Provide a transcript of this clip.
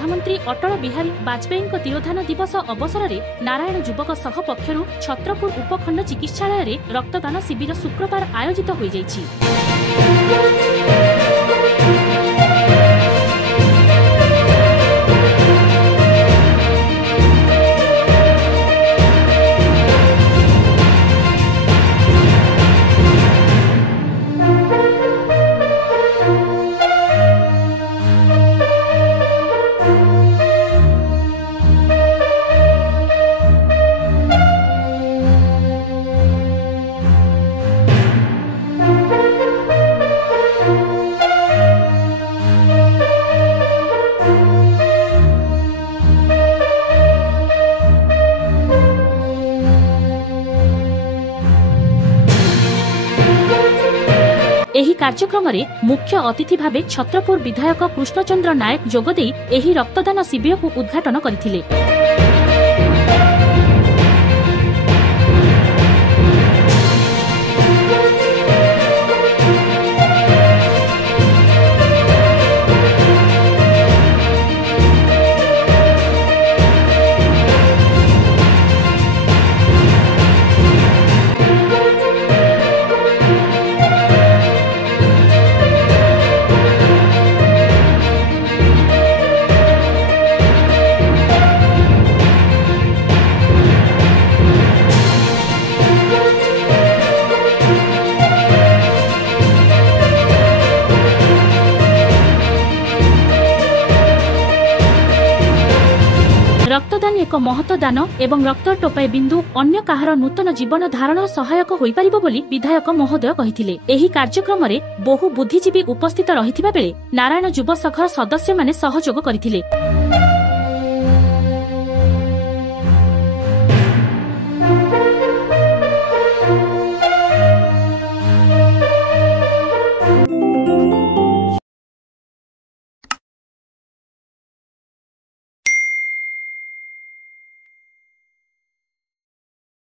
प्रधानमंत्री अटल बिहारी वाजपेयी तिरोधान दिवस अवसर में नारायण युवक संघ पक्षरु छत्रपुर उपखंड चिकित्सालय में रक्तदान शिविर शुक्रवार आयोजित हो जाइछि। एही कार्यक्रम रे मुख्य अतिथि भावे छत्रपुर विधायक कृष्णचंद्र नायक जोगदे एही रक्तदान शिविर को उद्घाटन करथिले। रक्तदान एक महत्व दान एवं रक्त टोपाए बिंदु अन्य काहार नूतन जीवन धारण सहायक होई परिबो बोली विधायक महोदय कहिथिले। एही कार्यक्रम रे बहु बुद्धिजीवी उपस्थित रहिथिबा बेले नारायण युव संघ सदस्य माने सहयोग करथिले।